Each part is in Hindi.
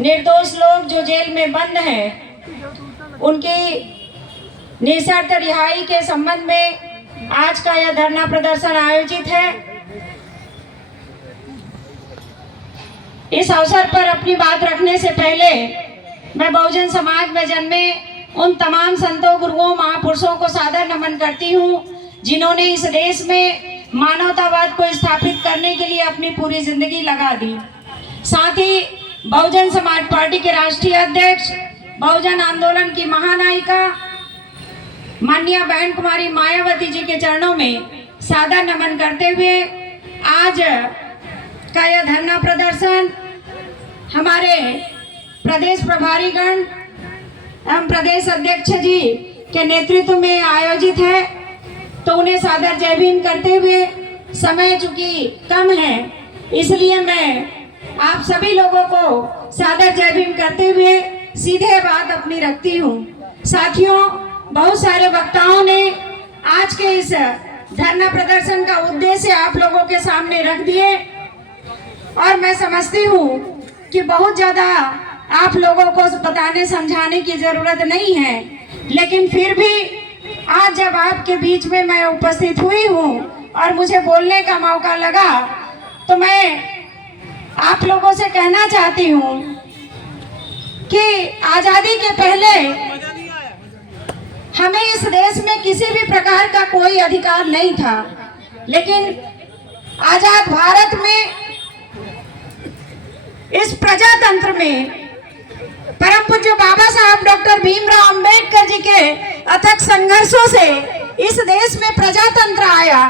निर्दोष लोग जो जेल में बंद हैं उनकी निशर्त रिहाई के संबंध में आज का यह धरना प्रदर्शन आयोजित है। इस अवसर पर अपनी बात रखने से पहले मैं बहुजन समाज में जन्मे उन तमाम संतों, गुरुओं, महापुरुषों को सादर नमन करती हूँ जिन्होंने इस देश में मानवतावाद को स्थापित करने के लिए अपनी पूरी जिंदगी लगा दी। साथ ही बहुजन समाज पार्टी के राष्ट्रीय अध्यक्ष, बहुजन आंदोलन की महानायिका माननीय बहन कुमारी मायावती जी के चरणों में सादर नमन करते हुए आज का यह धरना प्रदर्शन हमारे प्रदेश प्रभारीगण एवं प्रदेश अध्यक्ष जी के नेतृत्व में आयोजित है। तो उन्हें सादर जय भीम करते हुए, समय चूंकि कम है इसलिए मैं आप सभी लोगों को सादर जय भीम करते हुए सीधे बात अपनी रखती हूँ। साथियों, बहुत सारे वक्ताओं ने आज के इस धरना प्रदर्शन का उद्देश्य आप लोगों के सामने रख दिए और मैं समझती हूँ कि बहुत ज़्यादा आप लोगों को बताने समझाने की ज़रूरत नहीं है, लेकिन फिर भी आज जब आपके बीच में मैं उपस्थित हुई हूँ और मुझे बोलने का मौका लगा तो मैं आप लोगों से कहना चाहती हूँ कि आज़ादी के पहले हमें इस देश में किसी भी प्रकार का कोई अधिकार नहीं था, लेकिन आजाद भारत में इस प्रजातंत्र में परम पूज्य बाबा साहब डॉक्टर भीमराव अंबेडकर जी के अथक संघर्षों से इस देश में प्रजातंत्र आया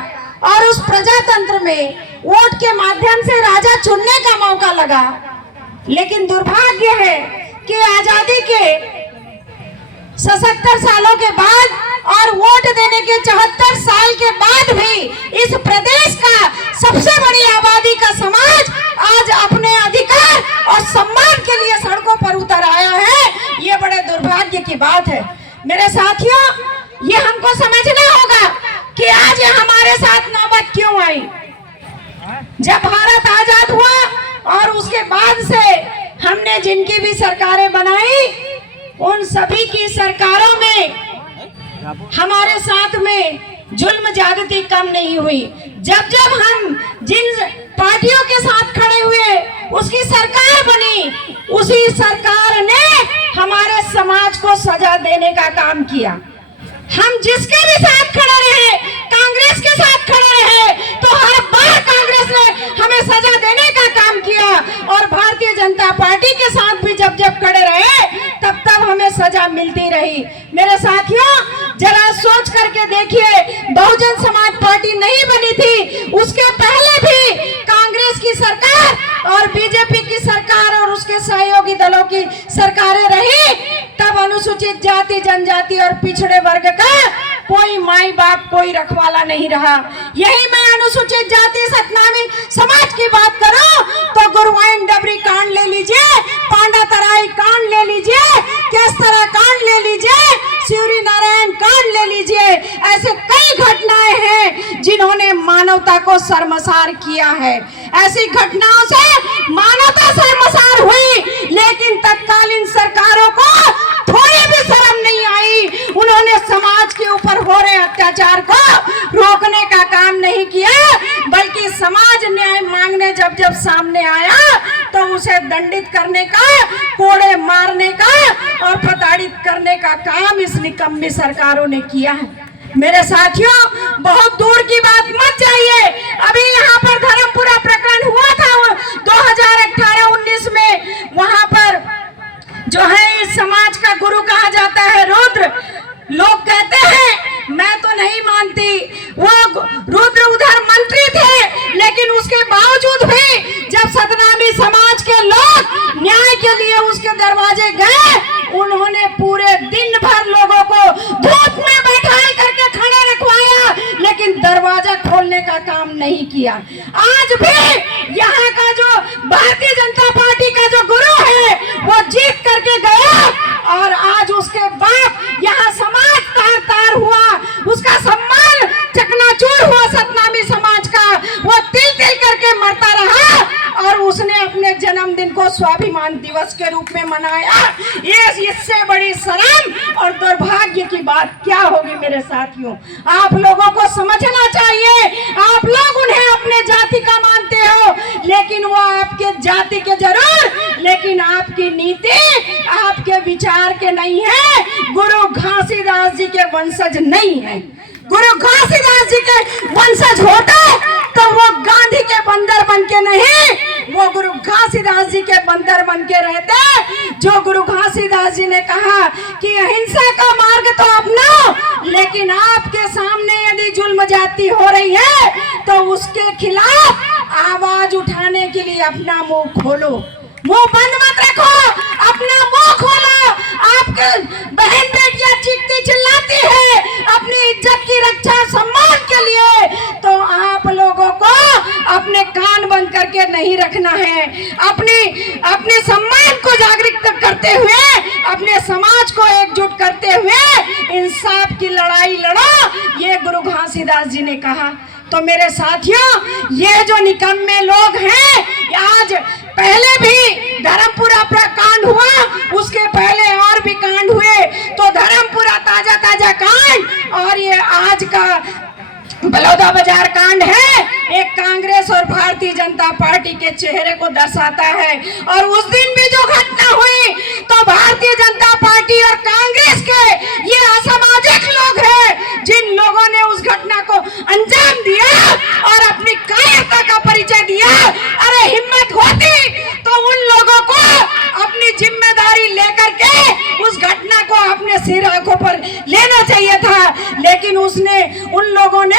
और उस प्रजातंत्र में वोट के माध्यम से राजा चुनने का मौका लगा। लेकिन दुर्भाग्य है कि आजादी के 77 सालों के बाद और वोट देने के 74 साल के बाद भी इस प्रदेश का सबसे बड़ी आबादी का समाज आज अपने अधिकार और सम्मान के लिए सड़कों पर उतर आया है। ये बड़े दुर्भाग्य की बात है। मेरे साथियों, ये हमको समझना होगा कि आज ये हमारे साथ नौबत क्यों आई। जब भारत आजाद हुआ और उसके बाद से हमने जिनकी भी सरकारें बनाई उन सभी की सरकारों में हमारे साथ में जुल्म ज्यादती कम नहीं हुई। जब जब हम जिन पार्टियों के साथ खड़े हुए उसकी सरकार बनी, उसी सरकार ने हमारे समाज को सजा देने का काम किया। हम जिसके भी साथ खड़े रहे, कांग्रेस के साथ खड़े रहे तो हर बार कांग्रेस ने हमें सजा देने का काम किया और भारतीय जनता पार्टी के साथ भी जब जब खड़े रहे तब तब हमें सजा मिलती रही। मेरे साथियों, जरा सोच करके देखिए, बहुजन समाज पार्टी नहीं बनी थी उसके पहले भी कांग्रेस की सरकार और बीजेपी की सरकार और उसके सहयोगी दलों की सरकारें रही, तब अनुसूचित जाति, जनजाति और पिछड़े वर्ग का कोई माई बाप, कोई रखवाला नहीं रहा। यही मैं अनुसूचित जाति सतनामी समाज की बात करूं तो गुरुवाइन डबरी कांड ले लीजिए, पांडा तराई कांड ले लीजिए, केसरा कांड ले लीजिए, शिवरी नारायण कांड ले लीजिए। ऐसे कई घटनाएं हैं जिन्होंने मानवता को शर्मसार किया है। ऐसी घटनाओं से मानवता शर्मसार हुई, लेकिन तत्कालीन सरकारों को थोड़ी भी शर्म नहीं आई। उन्होंने समाज के ऊपर हो रहे अत्याचार को रोकने का काम नहीं किया, बल्कि समाज न्याय मांगने जब जब सामने आया तो उसे दंडित करने का, कोड़े मारने का और प्रताड़ित करने का काम इस निकम्मी सरकारों ने किया है। मेरे साथियों, बहुत दूर की बात मत जाइए। अभी यहाँ पर धर्मपुरा प्रकरण हुआ था 2018-19 में। वहां पर जो है इस समाज का गुरु कहा जाता है रुद्र। लोग कहते हैं, मैं तो नहीं मानती, वो रुद्र उधर मंत्री थे, लेकिन उसके बावजूद भी जब सतनामी समाज के लोग न्याय के लिए उसके दरवाजे गए, उन्होंने पूरे दिन भर लोगों को धूप में बैठाए करके खड़े रखवाया, लेकिन दरवाजा खोलने का काम नहीं किया। आज भी यहाँ का जो भारतीय जनता पार्टी का जो गुरु है वो जीत करके गया और आज उसके बाद यहाँ समाज तार तार हुआ, उसका सम्मान चकनाचूर हुआ। सतनामी समाज का वो तिल तिल करके मरता रहा और उसने अपने जन्मदिन को स्वाभिमान दिवस दिवस के रूप में मनाया। इससे बड़ी शर्म और दुर्भाग्य की बात क्या होगी मेरे साथियों? आप लोगों को समझना चाहिए। आप लोग उन्हें अपने जाति का मानते हो, लेकिन वो आपके जाति के जरूर, लेकिन आपकी नीति आपके विचार के नहीं है। गुरु घासीदास जी के वंशज नहीं है। गुरु घासीदास जी के वंशज होते तो वो गांधी के बंदर बन के नहीं, वो गुरु घासीदास जी के बंदर बन के रहते। जो गुरु घासीदास जी ने कहा कि अहिंसा का मार्ग तो अपनाओ, लेकिन आपके सामने यदि जुल्म जाती हो रही है तो उसके खिलाफ आवाज उठाने के लिए अपना मुंह खोलो। मुंह बंद मत रखो, अपना मुंह खोलो। आपके बहन बेटियां चीखती चिल्लाती है अपनी इज्जत की रक्षा सम्मान के लिए, तो आप लोगों को अपने कान बंद करके नहीं रखना है। अपने सम्मान को जागृत करते हुए, अपने समाज को एकजुट करते हुए इंसाफ की लड़ाई लड़ो, ये गुरु घासीदास जी ने कहा। तो मेरे साथियों, ये जो निकम्मे लोग हैं, आज पहले भी धर्मपुरा पर कांड हुआ, उसके पहले और भी कांड हुए, तो धर्मपुरा ताजा ताजा कांड और ये आज का बलौदा बाजार कांड है, एक कांग्रेस और भारतीय जनता पार्टी के चेहरे को दर्शाता है। और उस दिन भी जो घटना हुई, तो भारतीय जनता पार्टी और कांग्रेस के ये असामाजिक लोग हैं जिन लोगों ने उस घटना को अंजाम दिया और अपनी कायरता का परिचय दिया। अरे हिम्मत होती तो उन लोगों को अपनी जिम्मेदारी लेकर के उस घटना को अपने सिर आंखों पर लेना चाहिए था, लेकिन उन लोगों ने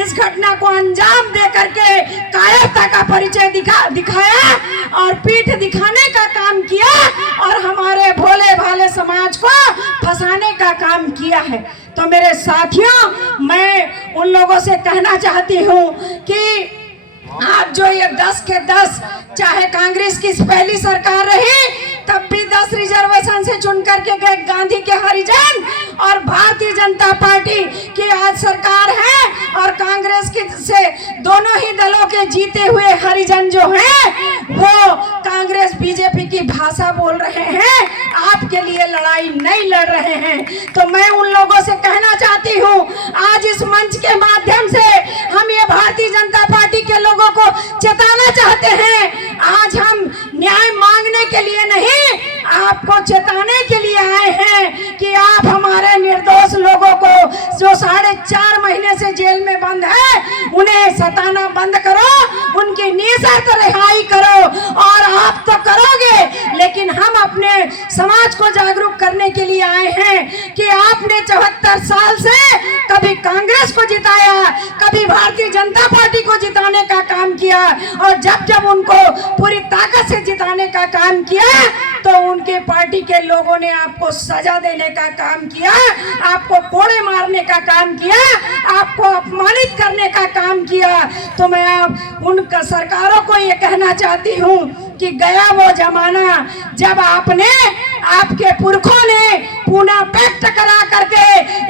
इस घटना को अंजाम दे करके कायरता का परिचय दिखाया और पीठ दिखाने का काम किया और हमारे भोले भाले समाज को फंसाने का काम किया है। तो मेरे साथियों, मैं उन लोगों से कहना चाहती हूँ कि आप जो ये 10 के 10, चाहे कांग्रेस की पहली सरकार रही तब भी 10 रिजर्वेशन से चुन करके गए गांधी के हरिजन, और भारतीय जनता पार्टी की आज सरकार है और कांग्रेस की से दोनों ही दलों के जीते हुए हरिजन जो हैं वो कांग्रेस बीजेपी की भाषा बोल रहे हैं, आपके लिए लड़ाई नहीं लड़ रहे हैं। तो मैं उन लोगों से कहना चाहती हूँ, आज इस मंच के माध्यम से हम ये भारतीय जनता पार्टी के लोगों को चेताना चाहते हैं। आज हम न्याय मांगने के लिए नहीं, आपको चेताने के लिए आए हैं कि आप हमारे निर्दोष लोगों को जो 4.5 महीने से जेल में बंद है, उन्हें सताना बंद करो, उनकी निःशर्त रिहाई करो। और आप तो करोगे, लेकिन हम अपने समाज को जागरूक करने के लिए आए हैं कि आपने 74 साल से कभी कांग्रेस को जिताया, कभी भारतीय जनता पार्टी को जिताने का काम किया, और जब जब उनको पूरी ताकत से जिताने का काम किया तो उनके पार्टी के लोगों ने आपको सजा देने का काम किया, आपको कोड़े मारने का काम किया, आपको अपमानित करने का काम किया। तो मैं उन सरकारों को ये कहना चाहती हूँ कि गया वो जमाना जब आपके पुरखों ने पुनः पैक्ट करा करके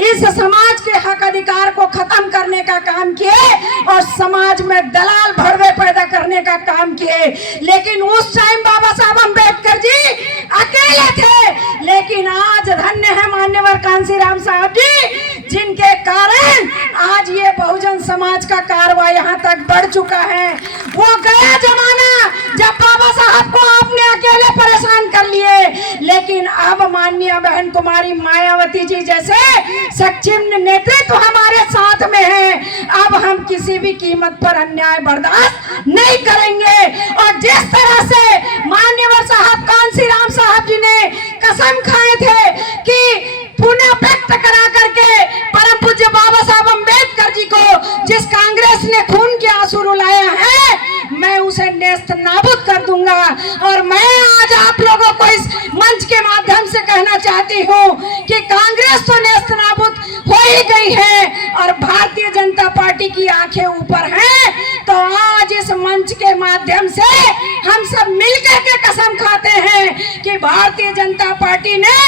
इस समाज के हक अधिकार को खत्म करने का काम किए और समाज में दलाल भड़वे पैदा करने का काम किए। लेकिन उस टाइम बाबा साहब अम्बेडकर जी अकेले थे, लेकिन आज धन्य है मान्यवर कांशीराम साहब जी, जिनके कारण आज ये बहुजन समाज का कारवा यहाँ तक बढ़ चुका है। वो गया जमाना जब बाबा साहब को आपने अकेले परेशान कर लिए, लेकिन अब माननीय बहन कुमारी मायावती जी जैसे सक्षम नेतृत्व हमारे साथ में है। अब हम किसी भी कीमत पर अन्याय बर्दाश्त नहीं करेंगे। और जिस तरह से मान्यवर साहब कांशीराम साहब जी ने कसम खाए थे कि पुनः व्यक्त करा करके परम पूज्य बाबा साहब अम्बेडकर जी को जिस कांग्रेस ने खून के आंसू रुलाया है, मैं उसे नेस्त नाबूद कर दूंगा। और मैं आज आप लोगों को इस मंच के माध्यम से कहना चाहती हूँ कि कांग्रेस तो नेस्त नाबूद हो ही गई है और भारतीय जनता पार्टी की आंखें ऊपर हैं। तो आज इस मंच के माध्यम से हम सब मिलकर के कसम खाते हैं कि भारतीय जनता पार्टी ने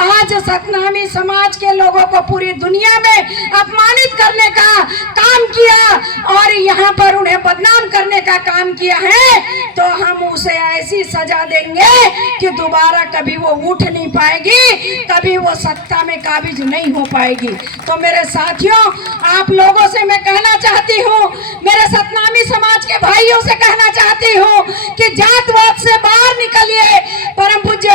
आज सतनामी समाज के लोगों को पूरी दुनिया में अपमानित करने का काम किया और यहाँ पर उन्हें बदनाम करने का काम किया है, तो हम उसे ऐसी सजा देंगे कि दोबारा कभी वो उठ नहीं पाएगी, कभी वो सत्ता में काबिज नहीं हो पाएगी। तो मेरे साथियों, आप लोगों से मैं कहना चाहती हूँ, मेरे सतनामी समाज के भाइयों से कहना चाहती हूँ कि जातवाद से बाहर निकलिए। परम पूज्य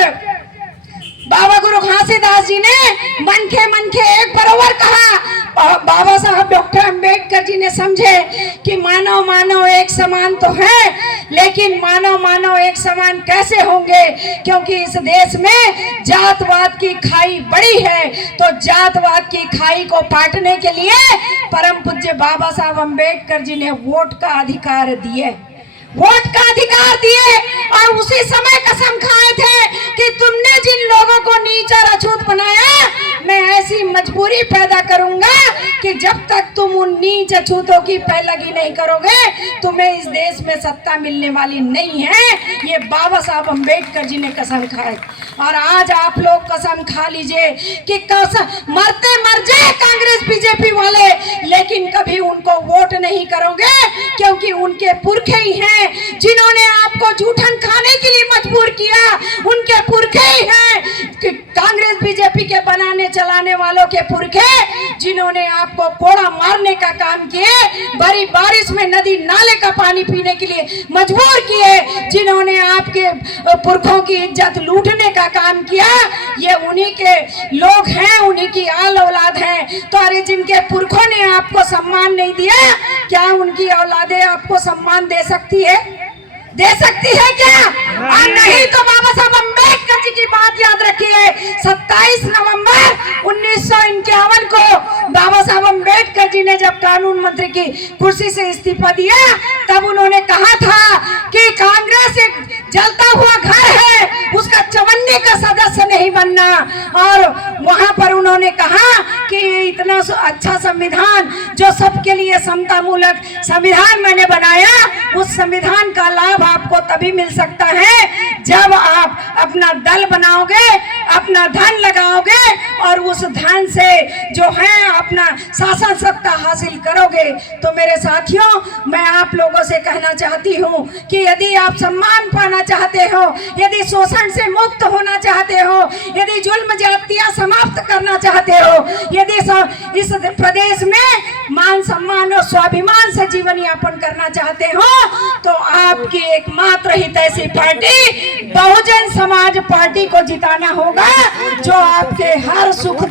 बाबा गुरु घासीदास जी ने मन के एक बरोबर कहा। बाबा साहब डॉक्टर अंबेडकर जी ने समझे कि मानव मानव एक समान तो है, लेकिन मानव मानव एक समान कैसे होंगे, क्योंकि इस देश में जातवाद की खाई बड़ी है। तो जातवाद की खाई को पाटने के लिए परम पूज्य बाबा साहब अंबेडकर जी ने वोट का अधिकार दिए, वोट का अधिकार दिए और उसी समय कसम खाए थे कि तुमने जिन लोगों को नीच और अछूत बनाया, मैं ऐसी मजबूरी पैदा करूंगा कि जब तक तुम उन नीच अछूतों की पैरवी नहीं करोगे, तुम्हें इस देश में सत्ता मिलने वाली नहीं है। ये बाबा साहब अंबेडकर जी ने कसम खाई और आज आप लोग कसम खा लीजिए कि कसम मरते मर जाए कांग्रेस बीजेपी वाले, लेकिन कभी उनको वोट नहीं करोगे, क्योंकि उनके पुरखे ही हैं जिन्होंने आपको जूठन खाने के लिए मजबूर किया। उनके पुरखे ही हैं कि कांग्रेस बीजेपी के बनाने चलाने वालों के पुरखे जिन्होंने आपको कोड़ा मारने का काम किए, बड़ी बारिश में नदी नाले का पानी पीने के लिए मजबूर किए, जिन्होंने आपके पुरखों की इज्जत लूटने का काम किया, ये उन्हीं के लोग हैं, उन्हीं की आल औलाद हैं। तो अरे जिनके पुरखों ने आपको सम्मान नहीं दिया, क्या उनकी औलादें आपको सम्मान दे सकती है? दे सकती है क्या? और नहीं तो बाबा साहब अंबेडकर जी की बात याद रखिए। 27 नवंबर 1951 को बाबा साहब अंबेडकर जी ने जब कानून मंत्री की कुर्सी से इस्तीफा दिया, तब उन्होंने कहा था कि कांग्रेस एक जलता हुआ घर है, उसका चवन्नी का सदस्य नहीं बनना। और वहां पर उन्होंने कहा कि इतना अच्छा संविधान जो सबके लिए समता मूलक संविधान मैंने बनाया, उस संविधान का लाभ आपको तभी मिल सकता है जब आप अपना दल बनाओगे, अपना धन लगाओगे और उस धन से जो है अपना शासन सत्ता हासिल करोगे। तो मेरे साथियों, मैं आप लोगों से कहना चाहती हूँ कि यदि आप सम्मान पाना चाहते हो, यदि शोषण से मुक्त होना चाहते हो, यदि जुल्म ज्यादतियां समाप्त करना चाहते हो, यदि इस प्रदेश में मान सम्मान और स्वाभिमान से जीवन यापन करना चाहते हो, तो आपकी एकमात्र हितैषी पार्टी बहुजन समाज पार्टी को जिताना होगा, जो आपके हर सुख